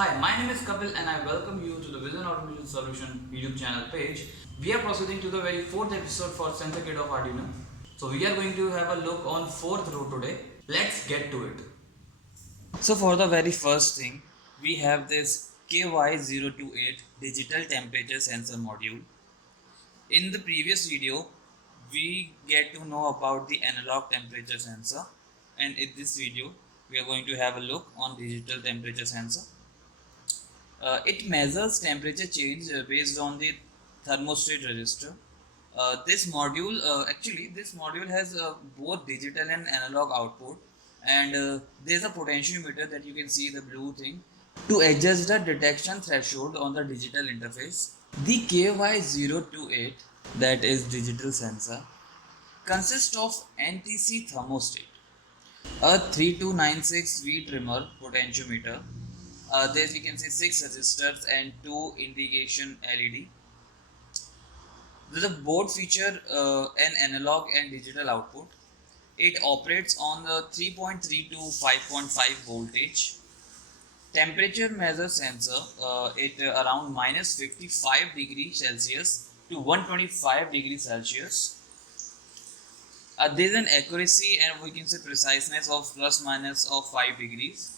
Hi, my name is Kapil and I welcome you to the Vision Automation Solution YouTube channel page. We are proceeding to the very fourth episode for Sensor Kit of Arduino. So we are going to have a look on fourth row today. Let's get to it. So for the very first thing, we have this KY028 digital temperature sensor module. In the previous video, we get to know about the analog temperature sensor, and in this video, we are going to have a look on digital temperature sensor. It measures temperature change based on the thermostat register. This module has both digital and analog output, and there's a potentiometer that you can see the blue thing to adjust the detection threshold on the digital interface. The KY028, that is digital sensor, consists of NTC thermostat, a 3296V trimmer potentiometer. There we can see 6 resistors and 2 indication LED. The board feature an analog and digital output. It operates on the 3.3 to 5.5 voltage. Temperature measure sensor around minus 55 degrees Celsius to 125 degrees Celsius. There is an accuracy and we can say preciseness of plus minus of 5 degrees.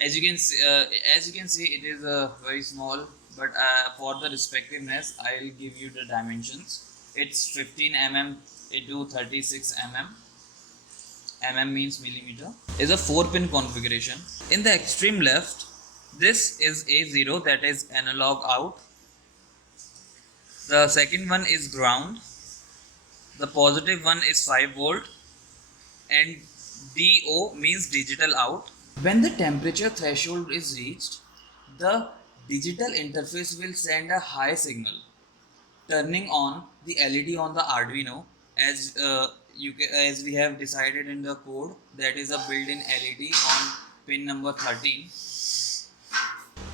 As you can see, it is very small, but for the respectiveness, I'll give you the dimensions. It's 15 mm into 36 mm. Mm means millimeter. Is a 4-pin configuration. In the extreme left, this is A0, that is analog out. The second one is ground. The positive one is 5 volt, and DO means digital out. When the temperature threshold is reached, the digital interface will send a high signal, turning on the LED on the Arduino as we have decided in the code, that is a built-in LED on pin number 13.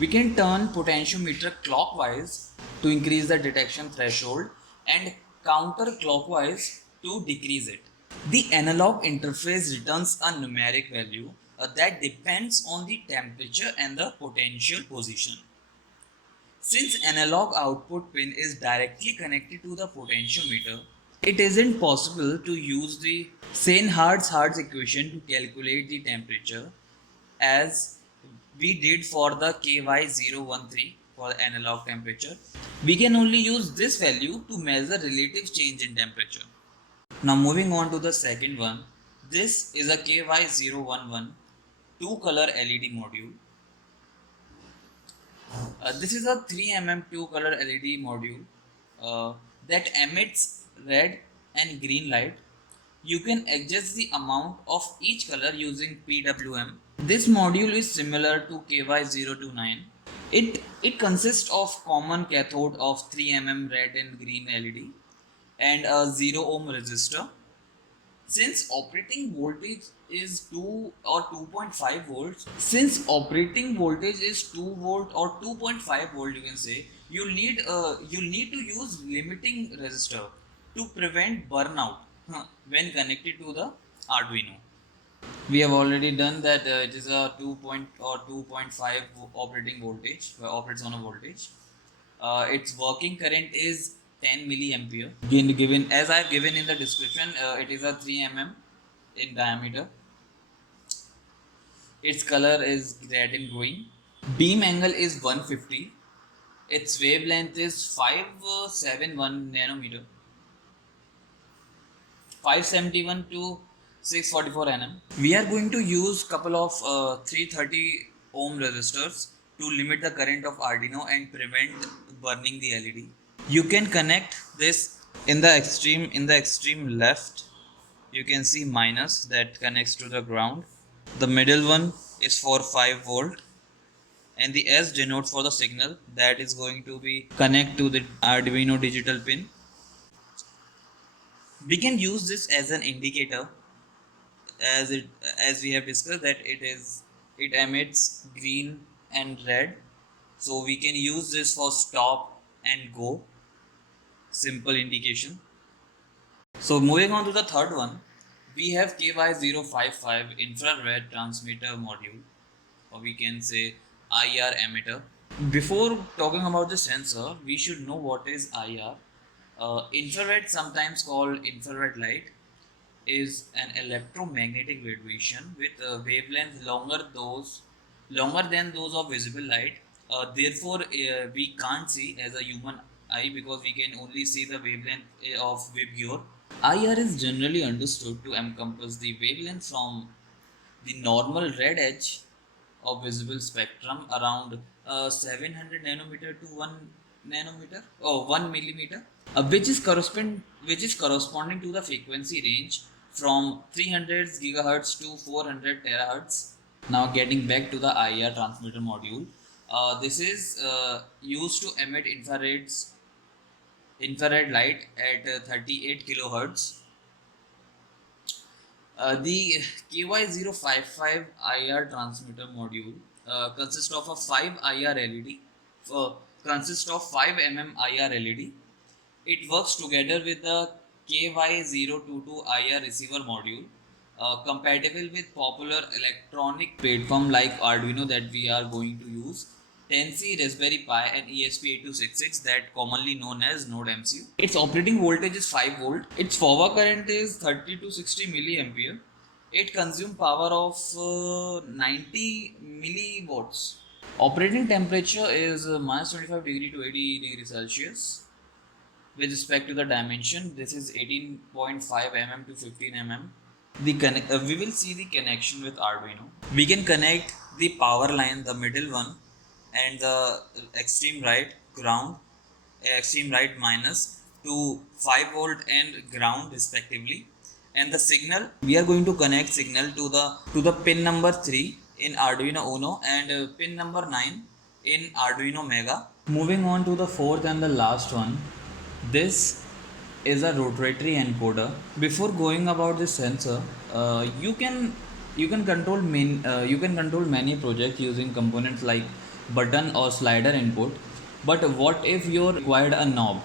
We can turn potentiometer clockwise to increase the detection threshold and counterclockwise to decrease it. The analog interface returns a numeric value that depends on the temperature and the potential position. Since analog output pin is directly connected to the potentiometer, it isn't possible to use the Sennhardt's equation to calculate the temperature as we did for the KY013 for the analog temperature. We can only use this value to measure relative change in temperature. Now moving on to the second one, this is a KY011 2-color LED module. This is a 3 mm 2-color LED module that emits red and green light. You can adjust the amount of each color using PWM. This module is similar to KY029. It consists of common cathode of 3 mm red and green LED and a 0 ohm resistor. Since operating voltage is 2 or 2.5 volts, since operating voltage is 2 volt or 2.5 volt, you can say you'll need to use limiting resistor to prevent burnout when connected to the Arduino. We have already done that. It is a 2.5 operating voltage, operates on a voltage. Its working current is 10 milliampere. Given as I have given in the description, it is a 3 mm in diameter. Its color is red and green. Beam angle is 150. Its wavelength is 571 nanometer. 571 to 644 nm. We are going to use couple of 330 ohm resistors to limit the current of Arduino and prevent burning the LED. You can connect this in the extreme left. You can see minus that connects to the ground. The middle one is for 5 volt, and the S denotes for the signal that is going to be connect to the Arduino digital pin. We can use this as an indicator, as we have discussed that it emits green and red, so we can use this for stop and go, simple indication. So moving on to the third one, we have KY055 infrared transmitter module or we can say IR emitter. Before talking about the sensor, we should know what is IR. Infrared, sometimes called infrared light, is an electromagnetic radiation with wavelengths longer than those of visible light. Therefore, we can't see as a human eye because we can only see the wavelength of Vibgyor. IR is generally understood to encompass the wavelength from the normal red edge of visible spectrum around 700 nanometer to 1 nanometer or 1 millimeter, which is corresponding to the frequency range from 300 gigahertz to 400 terahertz. Now getting back to the IR transmitter module, this is used to emit infrared light at 38 kilohertz. The KY055 IR transmitter module consists of a 5 IR LED, consists of 5 IR LED. It works together with the KY022 IR receiver module, compatible with popular electronic platform like Arduino that we are going to use, 10C, Raspberry Pi, and ESP8266, that commonly known as Node MCU. Its operating voltage is 5 volt. Its forward current is 30 to 60 milliampere. It consumes power of 90 milliwatts. Operating temperature is minus 25 degree to 80 degree Celsius. With respect to the dimension, this is 18.5 mm to 15 mm. We will see the connection with Arduino. We can connect the power line, the middle one, and the extreme right ground, extreme right minus, to 5 volt and ground respectively. And the signal, we are going to connect signal to the pin number 3 in Arduino UNO and pin number 9 in Arduino Mega. Moving on to the fourth and the last one, this is a rotatory encoder. Before going about this sensor, you can control many projects using components like button or slider input. But what if you required a knob?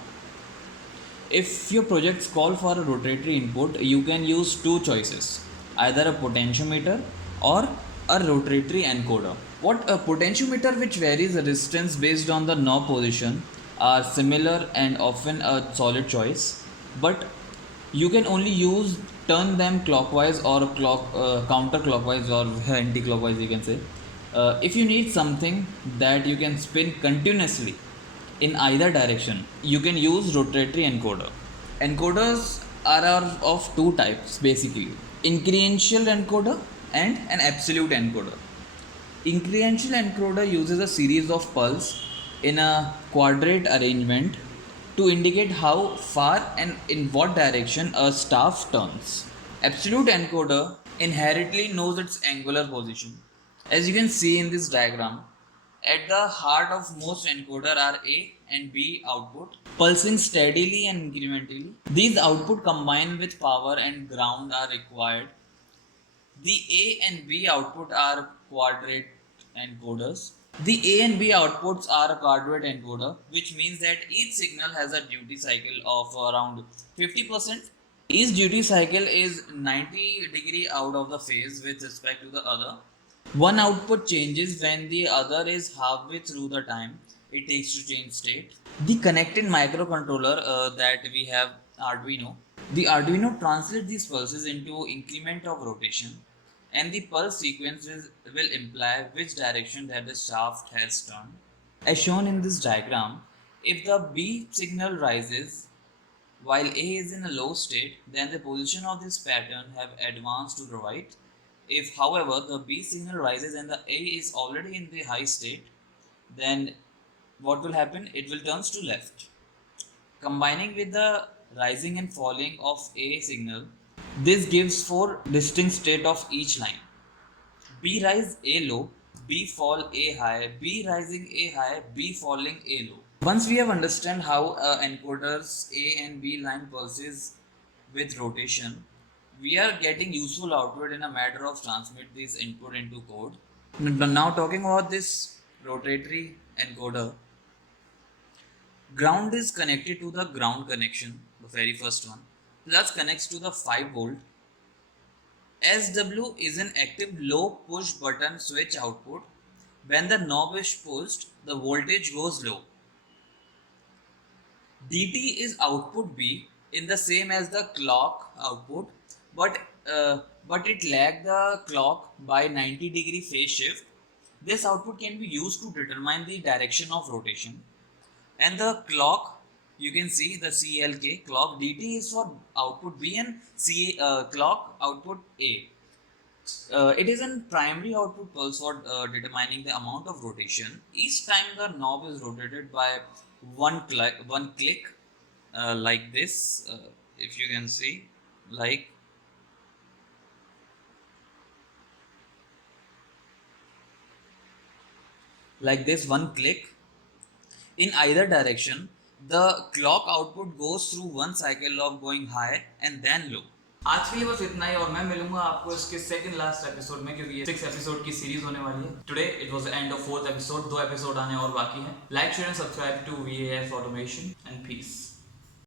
If your projects call for a rotatory input, you can use two choices, either a potentiometer or a rotatory encoder. What a potentiometer, which varies the resistance based on the knob position, are similar and often a solid choice, but you can only turn them clockwise or counterclockwise or anti-clockwise, you can say. If you need something that you can spin continuously in either direction, you can use rotatory encoder. Encoders are of two types basically: incremental encoder and an absolute encoder. Incremental encoder uses a series of pulses in a quadrate arrangement to indicate how far and in what direction a staff turns. Absolute encoder inherently knows its angular position. As you can see in this diagram, at the heart of most encoder are A and B output, pulsing steadily and incrementally. These output combined with power and ground are required. The A and B output are quadrate encoders. The A and B outputs are a quadrate encoder, which means that each signal has a duty cycle of around 50%. Each duty cycle is 90 degree out of the phase with respect to the other. One output changes when the other is halfway through the time it takes to change state. The connected microcontroller that we have, Arduino. The Arduino translates these pulses into increment of rotation, and the pulse sequences will imply which direction that the shaft has turned. As shown in this diagram, if the B signal rises while A is in a low state, then the position of this pattern have advanced to the right. If, however, the B signal rises and the A is already in the high state, then what will happen? It will turn to left. Combining with the rising and falling of A signal, this gives four distinct states of each line: B rise, A low, B fall, A high, B rising, A high, B falling, A low. Once we have understand how encoders A and B line pulses with rotation, we are getting useful output in a matter of transmit this input into code. Now talking about this rotatory encoder, ground is connected to the ground connection, the very first one, plus connects to the 5 volt. SW is an active low push button switch output When the knob is pushed, the voltage goes low. dt is output B in the same as the clock output, but it lags the clock by 90-degree phase shift. This output can be used to determine the direction of rotation. And the clock, you can see the CLK clock dt is for output B and clock output A. It is a primary output pulse for determining the amount of rotation. Each time the knob is rotated by one click, like this. If you can see, like this, one click in either direction, the clock output goes through one cycle of going high and then low. आज के लिए बस इतना ही, और मैं मिलूंगा आपको इसके सेकंड लास्ट एपिसोड में, क्योंकि ये 6 एपिसोड की सीरीज होने वाली है. Today it was the end of 4th episode. 2 episode आने और बाकी हैं. Like share and subscribe to VAS automation and piece.